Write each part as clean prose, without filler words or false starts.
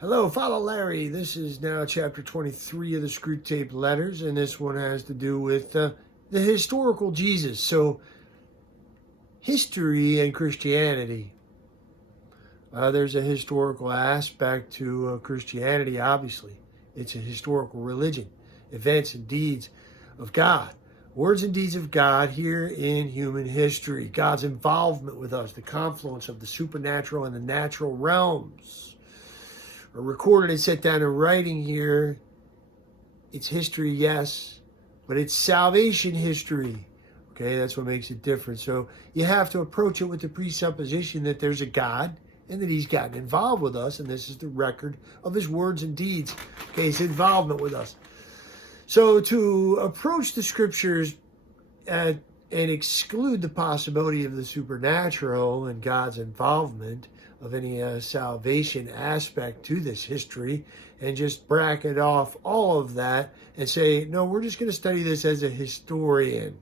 Hello, follow Larry. This is now chapter 23 of the Screwtape Letters, and this one has to do with the historical Jesus. So, history and Christianity. There's a historical aspect to Christianity, obviously. It's a historical religion, events and deeds of God. Words and deeds of God here in human history. God's involvement with us, the confluence of the supernatural and the natural realms. Are recorded and set down in writing here. It's history, yes, but it's salvation history. Okay, that's what makes it different. So you have to approach it with the presupposition that there's a God and that he's gotten involved with us, and this is the record of his words and deeds. Okay, his involvement with us. So to approach the scriptures and exclude the possibility of the supernatural and God's involvement of any salvation aspect to this history and just bracket off all of that and say, no, we're just going to study this as a historian.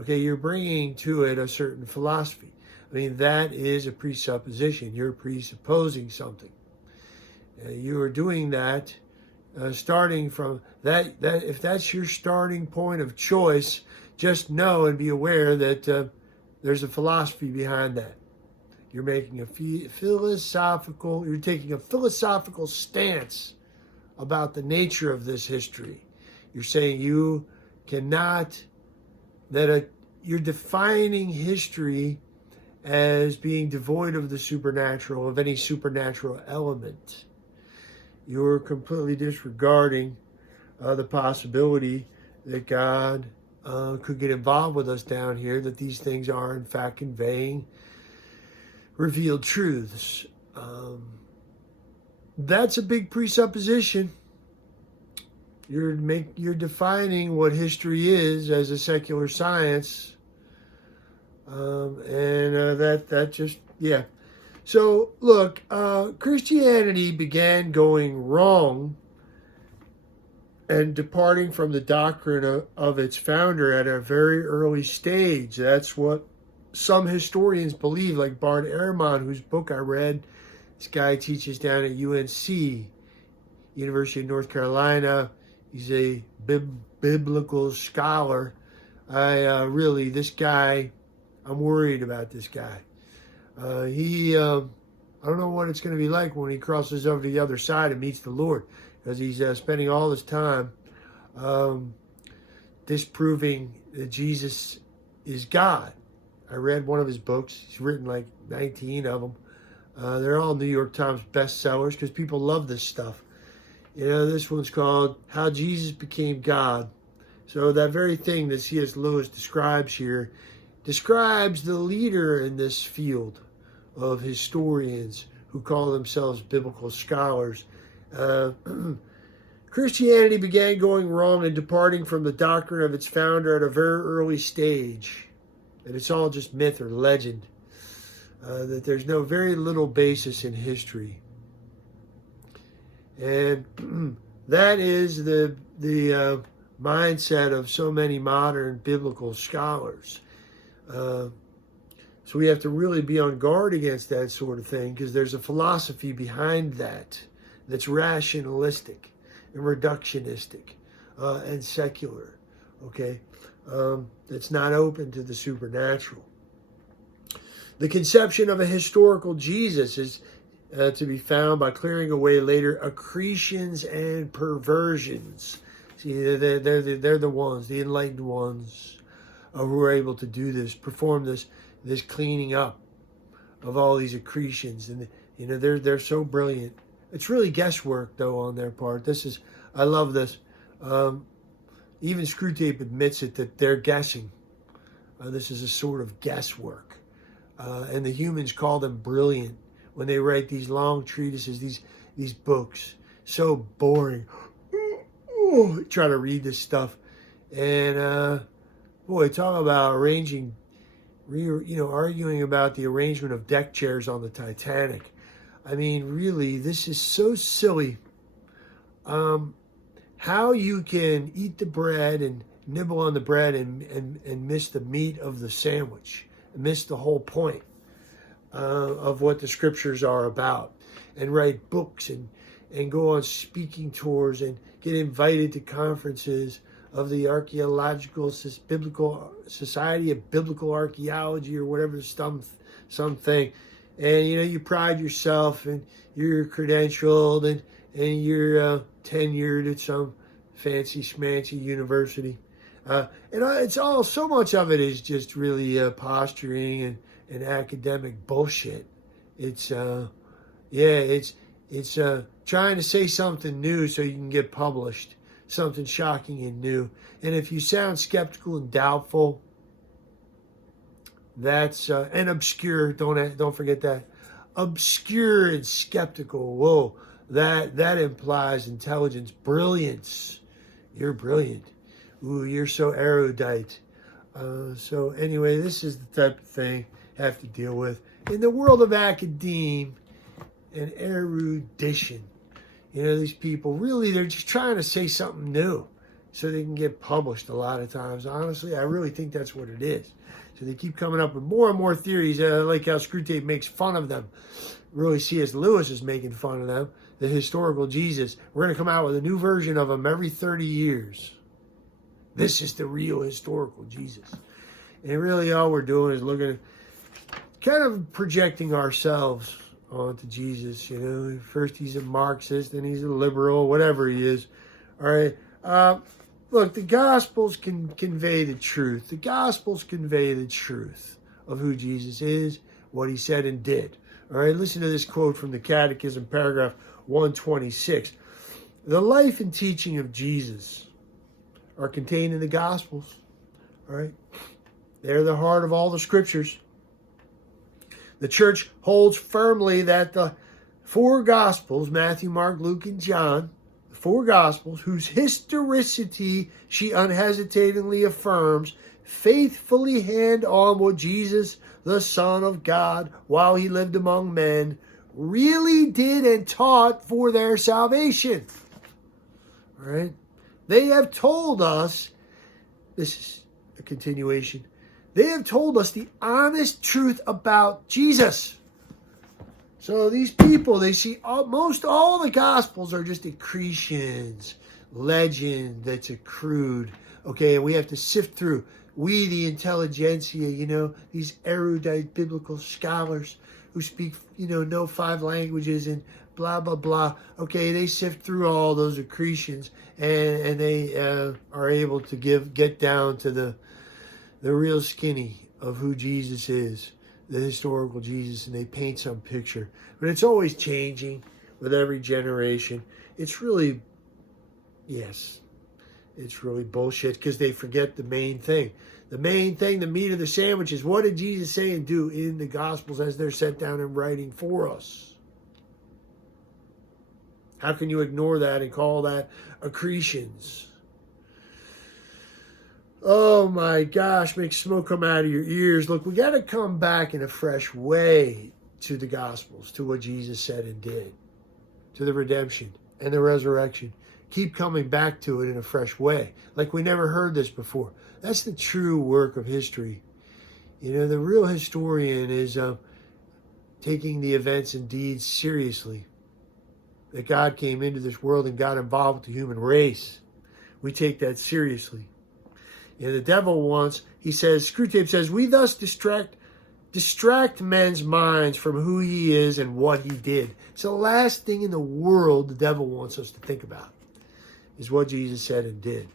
Okay, you're bringing to it a certain philosophy. I mean, that is a presupposition. You're presupposing something. You are doing that starting from that. If that's your starting point of choice, just know and be aware that there's a philosophy behind that. You're making a you're taking a philosophical stance about the nature of this history. You're saying you cannot, you're defining history as being devoid of the supernatural, of any supernatural element. You're completely disregarding the possibility that God could get involved with us down here, that these things are in fact conveying revealed truths. That's a big presupposition. You're defining what history is as a secular science, that just yeah. So look, Christianity began going wrong and departing from the doctrine of its founder at a very early stage. That's what some historians believe, like Bart Ehrman, whose book I read. This guy teaches down at UNC, University of North Carolina. He's a biblical scholar. This guy, I'm worried about this guy. I don't know what it's going to be like when he crosses over to the other side and meets the Lord, because he's spending all his time disproving that Jesus is God. I read one of his books. He's written like 19 of them. They're all New York Times bestsellers because people love this stuff. You know, this one's called How Jesus Became God. So that very thing that C.S. Lewis describes here describes the leader in this field of historians who call themselves biblical scholars. Christianity began going wrong and departing from the doctrine of its founder at a very early stage. That it's all just myth or legend, that there's very little basis in history. And that is the mindset of so many modern biblical scholars. So we have to really be on guard against that sort of thing, because there's a philosophy behind that that's rationalistic and reductionistic and secular, okay? That's not open to the supernatural. The conception of a historical Jesus is to be found by clearing away later accretions and perversions. See, they're the ones, the enlightened ones, who are able to do this, perform this cleaning up of all these accretions, and they're so brilliant. It's really guesswork though on their part. I love this. Even Screwtape admits it, that they're guessing. This is a sort of guesswork. And the humans call them brilliant when they write these long treatises, these books. So boring. Try to read this stuff. And boy, talk about arguing about the arrangement of deck chairs on the Titanic. I mean, really, this is so silly. How you can eat the bread and nibble on the bread and miss the meat of the sandwich, and miss the whole point of what the scriptures are about. and write books and go on speaking tours and get invited to conferences of the Biblical Society of Biblical Archaeology or whatever, something. And, you pride yourself and you're credentialed and you're tenured at some fancy schmancy university. And it's all, so much of it is just really posturing and academic bullshit. It's trying to say something new so you can get published, something shocking and new. And if you sound skeptical and doubtful, that's and obscure. Don't forget that. Obscure and skeptical. Whoa, that implies intelligence, brilliance. You're brilliant. Ooh, you're so erudite. So anyway, this is the type of thing I have to deal with in the world of academe and erudition. These people really, they're just trying to say something new so they can get published a lot of times. Honestly, I really think that's what it is. So they keep coming up with more and more theories. Like how Screwtape makes fun of them. Really, C.S. Lewis is making fun of them. The historical Jesus. We're going to come out with a new version of him every 30 years. This is the real historical Jesus. And really all we're doing is looking at, kind of projecting ourselves onto Jesus. First he's a Marxist, then he's a liberal, whatever he is. All right. Look, the Gospels can convey the truth. The Gospels convey the truth of who Jesus is, what he said and did. All right, listen to this quote from the Catechism, paragraph 126. The life and teaching of Jesus are contained in the Gospels. All right, they're the heart of all the Scriptures. The Church holds firmly that the four Gospels, Matthew, Mark, Luke, and John, the four Gospels, whose historicity she unhesitatingly affirms, faithfully hand on what Jesus, the Son of God, while he lived among men, really did and taught for their salvation. All right? They have told us, this is a continuation, they have told us the honest truth about Jesus. So these people, they see most all the Gospels are just accretions, legend that's accrued. Okay, and we have to sift through. We, the intelligentsia, these erudite biblical scholars who speak, know 5 languages and blah, blah, blah. Okay, they sift through all those accretions and they are able to get down to the real skinny of who Jesus is, the historical Jesus, and they paint some picture. But it's always changing with every generation. It's really, it's really bullshit because they forget the main thing. The main thing, the meat of the sandwich, is what did Jesus say and do in the Gospels as they're set down in writing for us? How can you ignore that and call that accretions? Oh my gosh, make smoke come out of your ears. Look, we got to come back in a fresh way to the Gospels, to what Jesus said and did, to the redemption and the resurrection. Keep coming back to it in a fresh way, like we never heard this before. That's the true work of history. The real historian is taking the events and deeds seriously. That God came into this world and got involved with the human race. We take that seriously. The devil wants, Screwtape says, we thus distract men's minds from who he is and what he did. So the last thing in the world the devil wants us to think about is what Jesus said and did.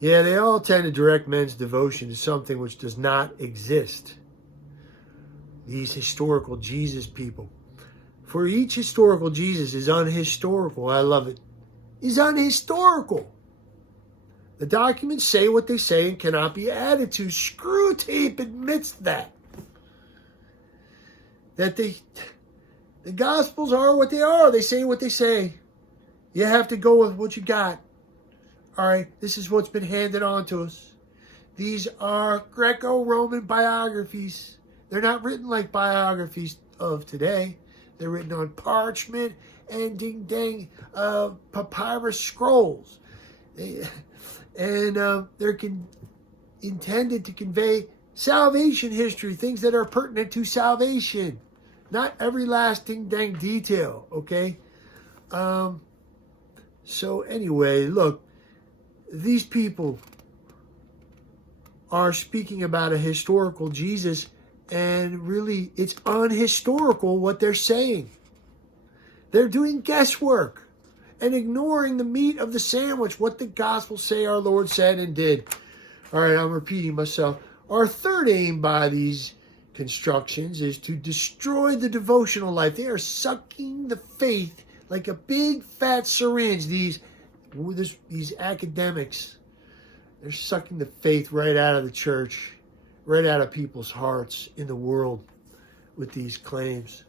They all tend to direct men's devotion to something which does not exist. These historical Jesus people. For each historical Jesus is unhistorical. I love it. Is unhistorical. The documents say what they say and cannot be added to. Screwtape admits that. That the Gospels are what they are. They say what they say. You have to go with what you got. All right, this is what's been handed on to us. These are Greco-Roman biographies. They're not written like biographies of today. They're written on parchment and ding-dang papyrus scrolls. They're intended to convey salvation history, things that are pertinent to salvation, not every last dang detail, okay? So anyway, look, these people are speaking about a historical Jesus, and really it's unhistorical what they're saying. They're doing guesswork and ignoring the meat of the sandwich, what the Gospels say our Lord said and did. All right, I'm repeating myself. Our third aim by these constructions is to destroy the devotional life. They are sucking the faith like a big fat syringe. These academics, they're sucking the faith right out of the church, right out of people's hearts in the world with these claims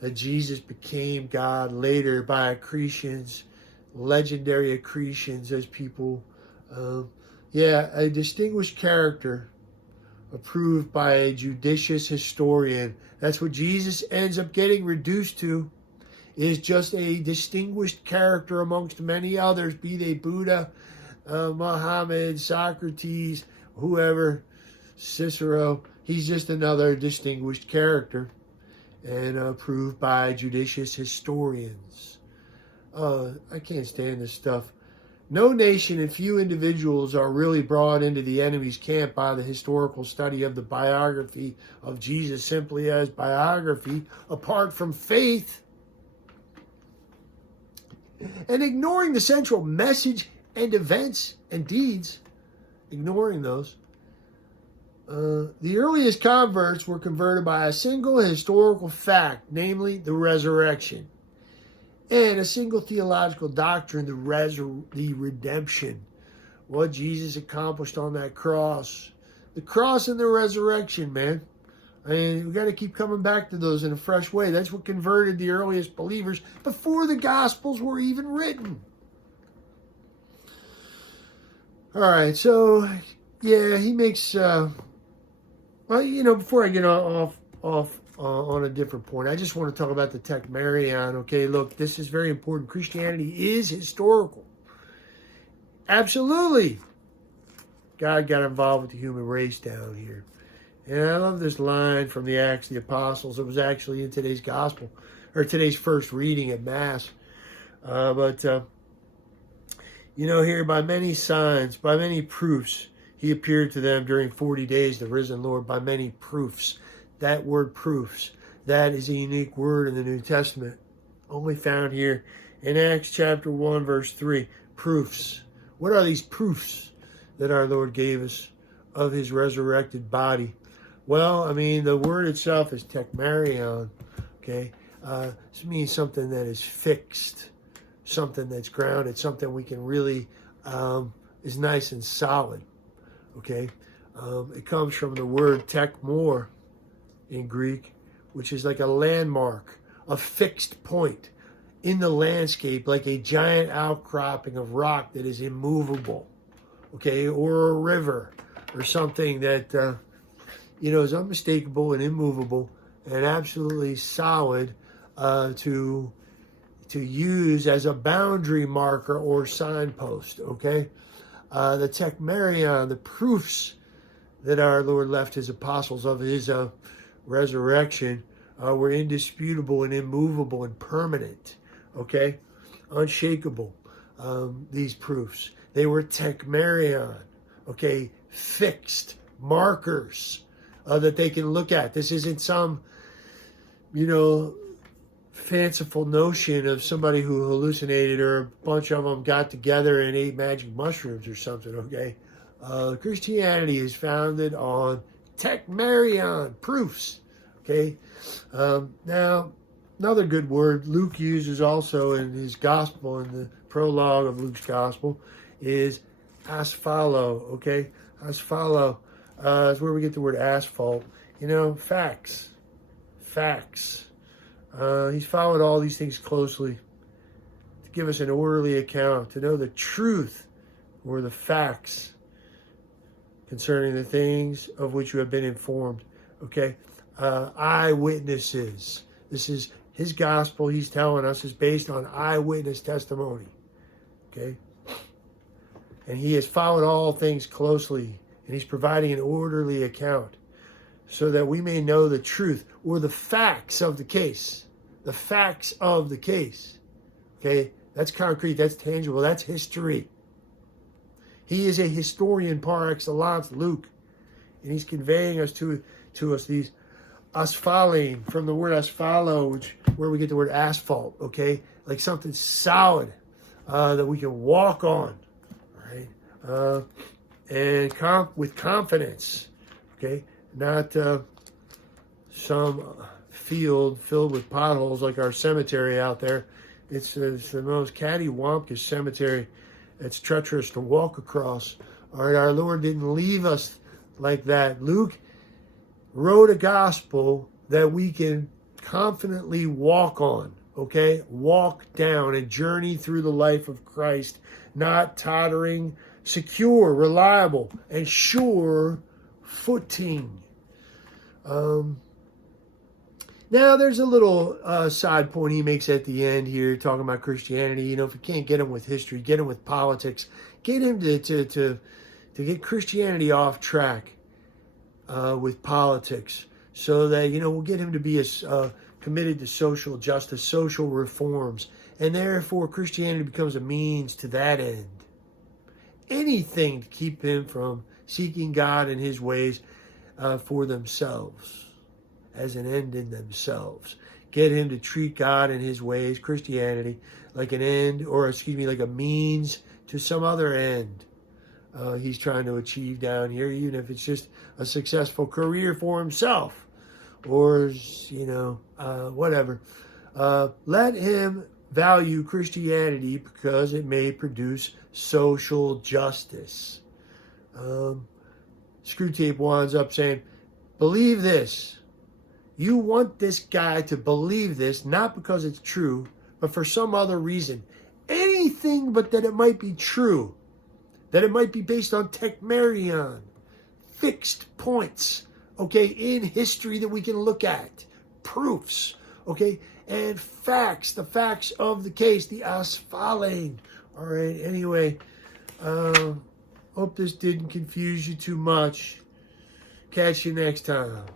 that Jesus became God later by accretions, legendary accretions, as people, a distinguished character approved by a judicious historian. That's what Jesus ends up getting reduced to, is just a distinguished character amongst many others, be they Buddha, Muhammad, Socrates, whoever, Cicero. He's just another distinguished character and approved by judicious historians. I can't stand this stuff. No nation and few individuals are really brought into the enemy's camp by the historical study of the biography of Jesus simply as biography, apart from faith, and ignoring the central message and events and deeds, ignoring those. The earliest converts were converted by a single historical fact, namely the resurrection, and a single theological doctrine, the redemption, what Jesus accomplished on that cross. The cross and the resurrection, man. I mean, we got to keep coming back to those in a fresh way. That's what converted the earliest believers before the Gospels were even written. All right, so, yeah, he makes... before I get off on a different point, I just want to talk about the Techmerion. Okay, look, this is very important. Christianity is historical. Absolutely. God got involved with the human race down here. And I love this line from the Acts of the Apostles. It was actually in today's gospel, or today's first reading at Mass. Here, by many signs, by many proofs, he appeared to them during 40 days, the risen Lord, by many proofs. That word proofs, that is a unique word in the New Testament, only found here in Acts chapter 1, verse 3. Proofs. What are these proofs that our Lord gave us of his resurrected body? Well, I mean, the word itself is Techmerion, okay? This means something that is fixed, something that's grounded, something we can really, is nice and solid. Okay, it comes from the word tekmor in Greek, which is like a landmark, a fixed point in the landscape, like a giant outcropping of rock that is immovable, okay, or a river or something that, is unmistakable and immovable and absolutely solid to use as a boundary marker or signpost, okay? The Techmerion, the proofs that our Lord left his apostles of his resurrection were indisputable and immovable and permanent, okay? Unshakable, these proofs. They were Techmerion, okay? Fixed markers that they can look at. This isn't some, fanciful notion of somebody who hallucinated or a bunch of them got together and ate magic mushrooms or something, okay? Christianity is founded on Techmerion, proofs, okay? Now, another good word Luke uses also in his gospel, in the prologue of Luke's gospel, is asphalo, okay? Asphalo is where we get the word asphalt. Facts. He's followed all these things closely to give us an orderly account, to know the truth or the facts concerning the things of which you have been informed. Okay? Eyewitnesses. This is his gospel, he's telling us, is based on eyewitness testimony. Okay? And he has followed all things closely And he's providing an orderly account so that we may know the truth or the facts of the case. The facts of the case. Okay? That's concrete. That's tangible. That's history. He is a historian par excellence, Luke. And he's conveying us to us these asphalene, from the word asphalo, where we get the word asphalt, okay? Like something solid that we can walk on, right? And with confidence, okay? Not some field filled with potholes like our cemetery out there. It's the most cattywampus cemetery. It's treacherous to walk across. All right, our Lord didn't leave us like that. Luke wrote a gospel that we can confidently walk on, okay? Walk down and journey through the life of Christ, not tottering, secure, reliable, and sure footing. Now, there's a little side point he makes at the end here, talking about Christianity. You know, if you can't get him with history, get him with politics. Get him to get Christianity off track with politics, so that, you know, we'll get him to be committed to social justice, social reforms, and therefore Christianity becomes a means to that end. Anything to keep him from seeking God and his ways for themselves, as an end in themselves. Get him to treat God and his ways, Christianity, like an end, like a means to some other end he's trying to achieve down here, even if it's just a successful career for himself, or, you know, whatever. Let him value Christianity because it may produce social justice. Screwtape winds up saying, believe this. You want this guy to believe this, not because it's true, but for some other reason. Anything but that it might be true. That it might be based on tekmerion, fixed points, okay, in history that we can look at. Proofs, okay, and facts, the facts of the case, the asphalen. All right, anyway, hope this didn't confuse you too much. Catch you next time.